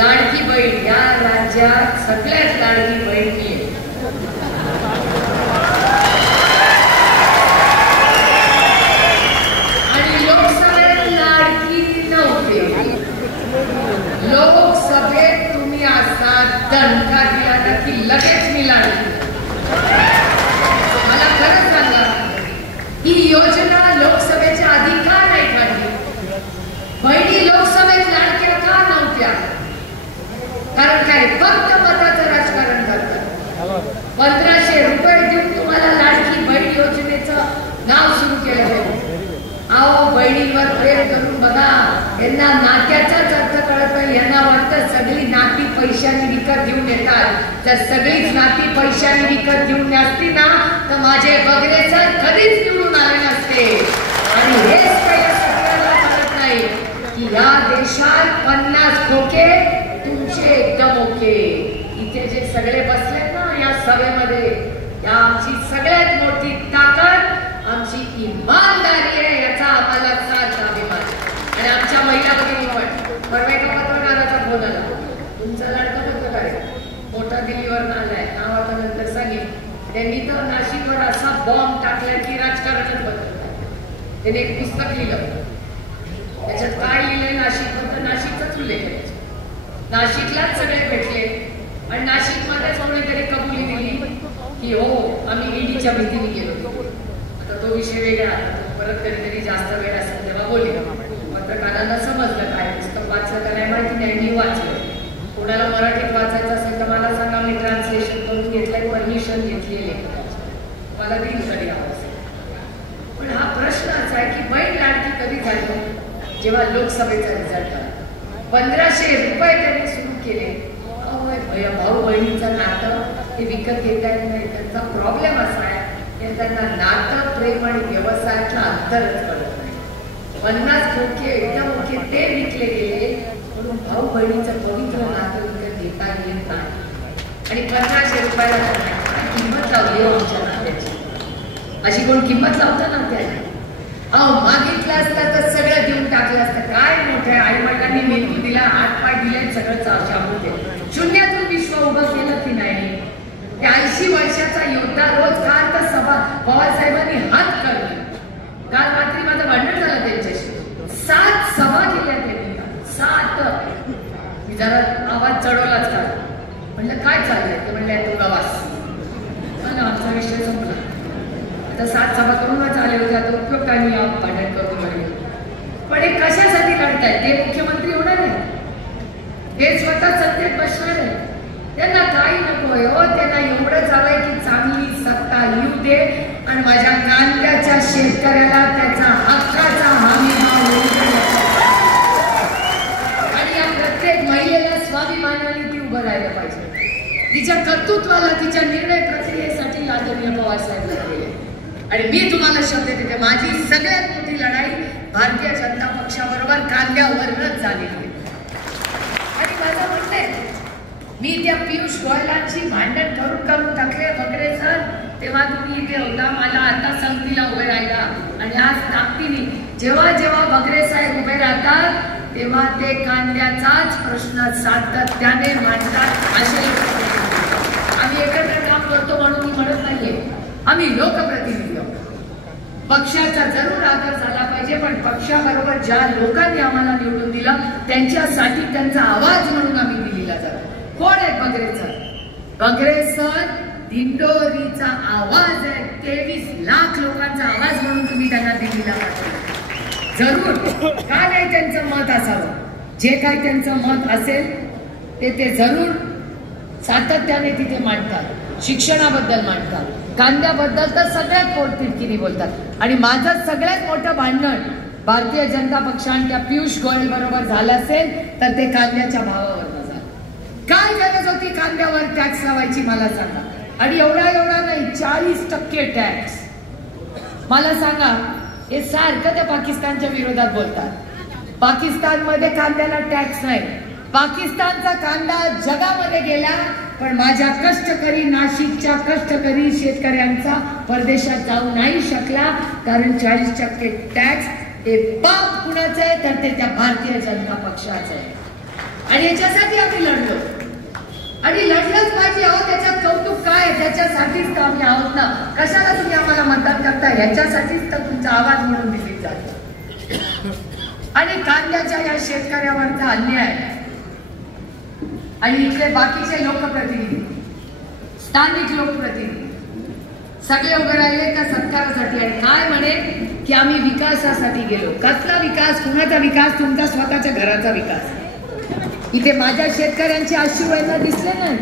लाडकी बहीण या राज्यात सगळ्यात लाडकी बहीण मी आहे. आणि लोकसभेत लाडकी नव्हती. लोकसभेत तुम्ही असा दणका दिला ना की लगेच मी लाडकी. मला खरंच सांगा, ही योजना लोकसभेच्या आधी का नाही काढली? बहिणी लोकसभेत लाडक्या का नव्हत्या? कारण काय, फक्त मताचं राजकारण करतात. 1500 रुपये देऊन तुम्हाला लाडकी बहीण योजनेचं नाव सुरू केलं आहे. अहो, बहिणींवर प्रेम करून बघा. यांना नात्याचाच अर्थ कळत नाही. यांना वाटतं सगळी नाती पैशाने विकत घेऊन येतात. जर सगळीच नाती पैशाने विकत घेऊन असती ना तर माझे बगरे सर कधीच निवडून आले नसते. आणि हेच काही सगळ्यांना कळत नाही की या देशात 50 खोके तुमचे एकदम ओके. इथे जे सगळे बसलेत ना या सभेमध्ये, या आमची सगळ्यात मोठी ताकद आमची इमानदारी आहे. याचा आम्हाला साथ अभिमान. आणि आमच्या महिला भगिनी परवा एका पत्रकाराचा फोन आला, तुमचा लाडका पत्रकार मोठा दिल्लीवर आलाय, नाव आता नंतर सांगेल. त्यांनी तर नाशिकवर असा बॉम्ब टाकलाय की राजकारणाचं बदल. त्याने एक पुस्तक लिहिलं, त्याच्यात काय लिहिलंय नाशिकबद्दल, नाशिकचाच उल्लेख आहे. नाशिकलाच सगळे भेटले आणि नाशिकमध्येच कोणीतरी कबुली दिली की हो आम्ही ईडीच्या भीतीने गेलो. आता तो विषय वेगळा, परत कधीतरी जास्त वेळ असेल तेव्हा बोलले. पत्रकारांना समजलं काय पुस्तक वाचलं का नाही माहिती नाही, मी वाचलं. कोणाला मराठीत वाचायचं असेल तर मला सांगा, मी ट्रान्सलेशन करून घेतलंय, परमिशन घेतलेली मला दिल कधी आवाज. पण हा प्रश्न असा आहे की बहीण लाडकी कधी झाली? जेव्हा लोकसभेचा रिझल्ट आला. 1500 रुपये त्यांनी सुरू केले. भाऊ बहिणीचं नातं हे विकत घेता येत नाही. त्यांचा प्रॉब्लेम असा आहे की त्यांना नातं, प्रेम आणि व्यवसायातलं अंतरच कळत नाही. 50 खोके एकदम ओके ते विकले गेले म्हणून भाऊ बहिणीचं पवित्र नातं विकत घेता येत नाही. आणि 1500 रुपयाला किंमत लावली आमच्या नात्याची. अशी कोण किंमत लावतं नात्याची? अहो, मागितलं असतं तर सगळं देऊन टाकलं असतं. काय मोठ्या आई वडिलांनी मेंदू दिला, हात पाय दिले, सगळं चालू होते. शून्यातून विश्व उभं केलं की नाही? 80 वर्षाचा योद्धा रोज काल तर सभा पवार साहेबांनी हात काढले. काल रात्री माझं भांडण झालं त्यांच्याशी. 7 सभा केल्या त्यांनी. 7. मी जरा आवाज चढवलाच का म्हणलं काय चाललंय ते म्हणले तो प्रवास. आमचा विषय संपला. आता 7 सभा करूनच आले होते. आता उपयोग काय मी भांडण करून म्हणले. पण हे कशासाठी काढताय? ते मुख्यमंत्री होणार आहे, हे स्वतः सत्तेत बसणार आहे. त्यांना काही नकोय हो. त्यांना एवढंच हवंय की चांगली सत्ता येऊ दे आणि माझ्या कांद्याच्या शेतकऱ्याला त्याचा हक्काचा हमी भाव मिळू दे. आणि या प्रत्येक महिलेला स्वाभिमानाने ती उभं राहायला पाहिजे. तिच्या कर्तृत्वाला, तिच्या निर्णय प्रक्रियेसाठी आदरणीय पवार साहेब लागले. आणि मी तुम्हाला शब्द देते, माझी सगळ्यात मोठी लढाई भारतीय जनता पक्षाबरोबर कांद्यावरच झालेली आहे. आणि माझं म्हणणं आहे, मी त्या पियुष गोयलांची भांडण करून टाकले बगरे सर, तेव्हा तुम्ही इथे होता. मला आता संगतीला उभे राहिला आणि आज ताकदीने जेव्हा जेव्हा बगरे साहेब उभे राहतात तेव्हा ते कांद्याचाच प्रश्न सातत्याने मांडतात. असे आम्ही एकत्र काम करतो म्हणून मी म्हणत नाहीये. आम्ही लोकप्रतिनिधी पक्षाचा जरूर आदर झाला पाहिजे, पण पक्षाबरोबर ज्या लोकांनी आम्हाला निवडून दिलं त्यांच्यासाठी त्यांचा आवाज म्हणून आम्ही दिलेला जातो. कोण आहे बगरे सर? बगरे सर दिंडोरीचा आवाज आहे. 23 लाख लोकांचा आवाज म्हणून तुम्ही त्यांना दिलेला जातो. जरूर का नाही त्यांचं मत असावं. जे काही त्यांचं मत असेल ते जरूर सातत्याने तिथे मांडतात. शिक्षणाबद्दल मांडतात, कांद्याबद्दल तर सगळ्यात पोटतिडकीने बोलतात. आणि माझं सगळ्यात मोठं भांडण भारतीय जनता पक्ष आणि त्या पियुष गोयल बरोबर झालं असेल तर ते कांद्याच्या भावावर झालं. काय गरज होती कांद्यावर टॅक्स लावायची मला सांगा? आणि एवढा नाही, 40% टॅक्स. मला सांगा, हे सारखं त्या पाकिस्तानच्या विरोधात बोलतात. पाकिस्तानमध्ये कांद्याला टॅक्स नाही. पाकिस्तानचा कांदा जगामध्ये गेला, पण माझ्या कष्टकरी नाशिकच्या कष्टकरी शेतकऱ्यांचा परदेशात जाऊ नाही शकला. कारण 40% टॅक्स हे पाप कुणाचं आहे तर ते त्या भारतीय जनता पक्षाचं आहे. आणि याच्यासाठी आम्ही लढलो आणि लढलंच पाहिजे. अहो त्याच्यात कौतुक काय, त्याच्यासाठीच तर आम्ही आहोत ना. कशाला तुम्ही आम्हाला मतदान करता, ह्याच्यासाठीच तर तुमचा आवाज म्हणून दिली जातो. आणि कांद्याच्या या शेतकऱ्यावरचा अन्याय आणि इथले बाकीचे लोकप्रतिनिधी, स्थानिक लोकप्रतिनिधी सगळे उभे राहिले त्या सत्कारासाठी आणि काय म्हणे की आम्ही विकासासाठी गेलो. कसला विकास, कुणाचा विकास? तुमचा स्वतःच्या घराचा विकास. इथे माझ्या शेतकऱ्यांचे अश्रू यांना दिसले नाही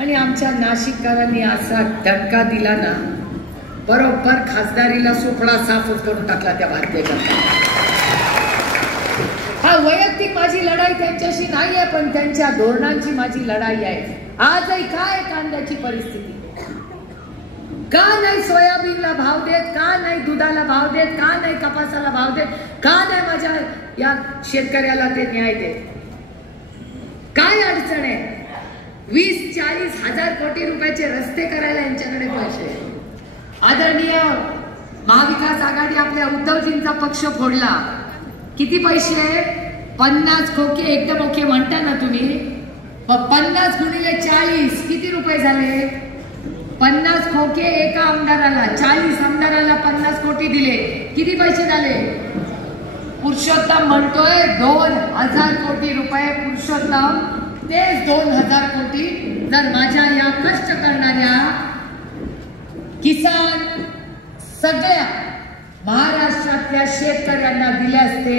आणि आमच्या नाशिककरांनी असा धक्का दिला ना, बरोबर खासदारीला सोपडा साफच करून टाकला त्या भारतीय जनता. हा वैयक्तिक माझी लढाई त्यांच्याशी नाही आहे, पण त्यांच्या धोरणांची माझी लढाई आहे. आजही काय कांद्याची परिस्थिती, का नाही सोयाबीनला भाव देत, का नाही दुधाला भाव देत, का नाही कपासाला भाव देत, का नाही माझ्या या शेतकऱ्याला ते न्याय देत? काय अडचण आहे? 20-40 हजार कोटी रुपयाचे रस्ते करायला यांच्याकडे पैसे. आदरणीय महाविकास आघाडी आपल्या उद्धवजींचा पक्ष फोडला. किती पैसे? 50 खोके. एकदम ओके म्हणता ना तुम्ही. 50 गुणिले 40 किती रुपये झाले? 50 खोके एका आमदाराला, 40 आमदाराला 50 कोटी दिले. किती पैसे झाले? पुरुषोत्तम म्हणतोय 2000 कोटी रुपये. पुरुषोत्तम तेच 2000 कोटी जर माझ्या या कष्ट करणाऱ्या किसान सगळ्या महाराष्ट्रातल्या शेतकऱ्यांना दिले असते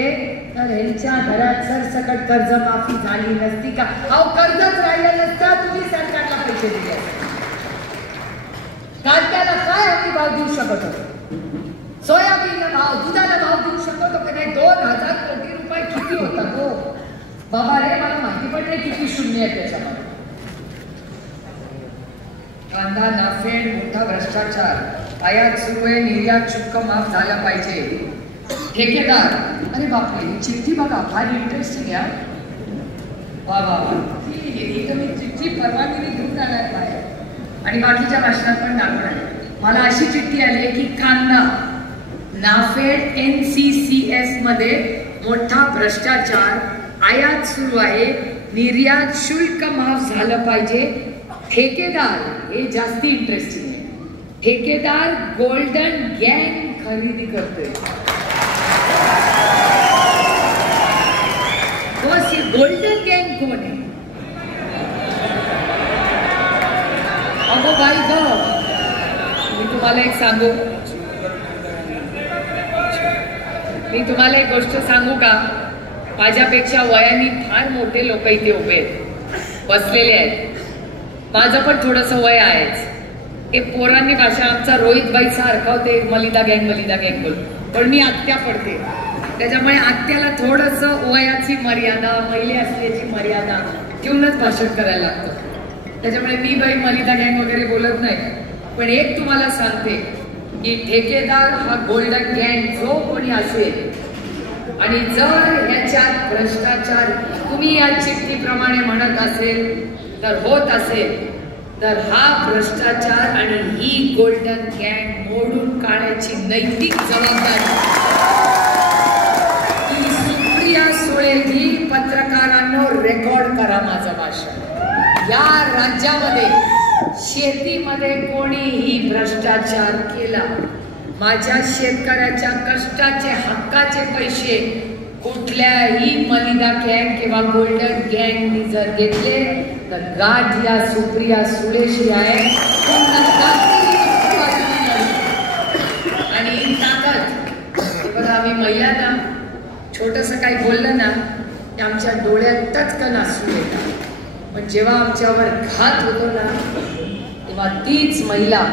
तर यांच्या घरात सरसकट कर्जमाफी झाली नसती का? अहो कर्जच राहिलं नसतं, तुम्ही सरकारला पैसे दिले असते. कांद्याला काय आम्ही भाव देऊ शकत होतो? सोयाबीनला भाव, दुधाला भाव देऊ शकत होतो नाही? 2000 कोटी रुपये किती होता तो? बाबा रे, मला माहिती पण नाही किती शून्य आहे त्याच्यामध्ये. कांदा नाफेड मोठा भ्रष्टाचार, आयात सुरू आहे, निर्यात शुल्क माफ झाला पाहिजे. ठेकेदार, अरे बापरे, ही चिठ्ठी बघा, फार इंटरेस्टिंग आहे. वा वा वा, ही तुम्ही चिठ्ठी परवानगी घेऊन आलाय बाहेर आणि बाकीच्या भाषणात पण दाखवणार. मला अशी चिठ्ठी आली की कांदा नाफेड NCCS मध्ये मोठा भ्रष्टाचार, आयात सुरू आहे, निर्यात शुल्क माफ झालं पाहिजे. ठेकेदार, हे जास्ती इंटरेस्टिंग आहे. ठेकेदार गोल्डन गँग खरेदी करतोय. गोल्डन गँग कोण आहे? अगो बाई ग, मी तुम्हाला एक गोष्ट सांगू का? माझ्यापेक्षा वयाने फार मोठे लोक इथे उभे आहेत, बसलेले आहेत. माझं पण थोडस वय आहेच. हे पोरांनी भाषा आमचा रोहित भाई सारखा होते, मलिदा गँग बोल, पण मी आत्या पडते. त्याच्यामुळे आत्याला थोडस वयाची मर्यादा, महिले असल्याची मर्यादा ठेवूनच भाषण करायला लागतं. त्याच्यामुळे मी बाई मलिदा गँग वगैरे बोलत नाही. पण एक तुम्हाला सांगते की ठेकेदार हा गोल्डन गँग जो कोणी असेल आणि जर याच्यात भ्रष्टाचार तुम्ही या चिठ्ठीप्रमाणे म्हणत असेल तर होत असेल तर हा भ्रष्टाचार आणि ही गोल्डन गँग मोडून काढायची नैतिक जबाबदारी ही सुप्रिया सुळेंनी. पत्रकारांनो, रेकॉर्ड करा माझं भाषण. या राज्यामध्ये शेतीमध्ये कोणीही भ्रष्टाचार केला, माझ्या शेतकऱ्याच्या कष्टाचे हक्काचे पैसे कुठल्याही मलिदा गँग किंवा गोल्डन गँगनी जर घेतले तर गाठ या सुप्रिया सुळेशी आहे. आणि ताकद बघा, आम्ही महिलांना छोटस काही बोललं ना की आमच्या डोळ्यात टचकन असू येतात. पण जेव्हा आमच्यावर घात होतो ना तेव्हा तीच महिला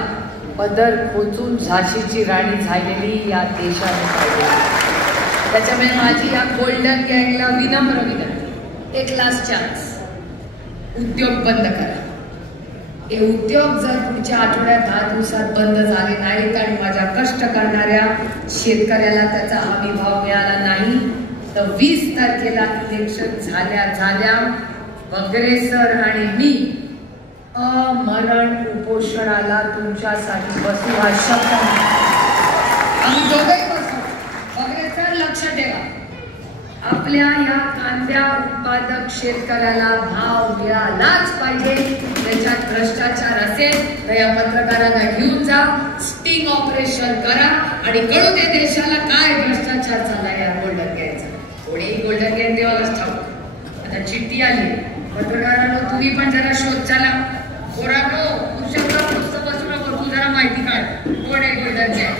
पदर खोचून झाशीची राणी झालेली या देशाने पाहिजे. त्याच्यामुळे माझी या गोल्डन गँगला विनम्र विनंती, एक लास्ट चान्स, उद्योग बंद करा. हे उद्योग जर पुढच्या आठवड्यात 10 दिवसात बंद झाले नाहीत आणि माझ्या कष्ट करणाऱ्या शेतकऱ्याला त्याचा हमी भाव मिळाला नाही तर 20 तारखेला इलेक्शन झाल्या वगैरे सर आणि मी अमरण उपोषणाला तुमच्यासाठी बसू हा शब्द आम्ही दोघेही बसू. वगैरे सर लक्ष ठेवा, आपल्या या कांद्या उत्पादक शेतकऱ्याला भाव मिळालाच पाहिजे. त्याच्यात भ्रष्टाचार असेल तर या पत्रकारांना घेऊन जा, स्टिंग ऑपरेशन करा आणि कळू दे देशाला काय भ्रष्टाचार चाललाय या गोल्डन गॅसचा. कोणी गोल्डन गॅस देवालाच ठाऊक. आता चिठ्ठी आली, पत्रकारांनो तुम्ही पण जरा शोध चला. पोरांनो तुझ्याकडे पुस्तक बसू नको, तू जरा माहिती काढ कोण आहे गोल्डन गॅस.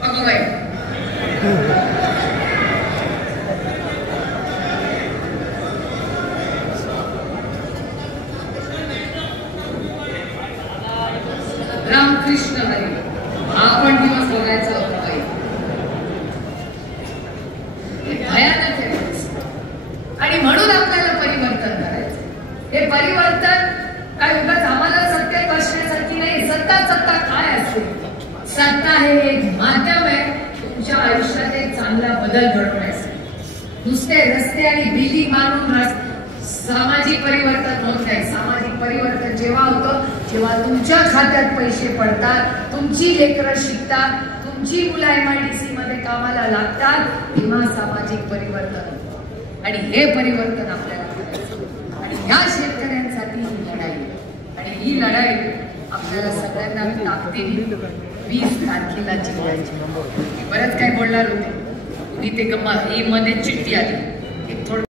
बघू बाई रामकृष्ण हरी, हा पण दिवस बघायचा होता बाई. भयानक आहे आणि म्हणून आपल्याला परिवर्तन करायचं. हे परिवर्तन काय उगाच आम्हाला सत्तेत बसण्यासाठी नाही. सत्ता काय असते? सत्ता हे एक माध्यम आहे तुमच्या आयुष्यात एक चांगला बदल घडवण्यासाठी. नुसते रस्ते आणि बिल्डिंग मारून सामाजिक परिवर्तन होत नाही. सामाजिक परिवर्तन जेव्हा होतं जेव्हा तुमच्या खात्यात पैसे पडतात, तुमची लेकरं शिकतात, तुमची मुलं MIDC मध्ये कामाला लागतात, तेव्हा सामाजिक परिवर्तन होतं. आणि हे परिवर्तन आपल्याला करायचं आणि ह्या शेतकऱ्यांसाठी ही लढाई आणि ही लढाई आपल्याला सगळ्यांना ताकदीने 20 तारखेला जिंकायची. बरंच काय बोलणार होते, ही मध्ये चिठ्ठी आली.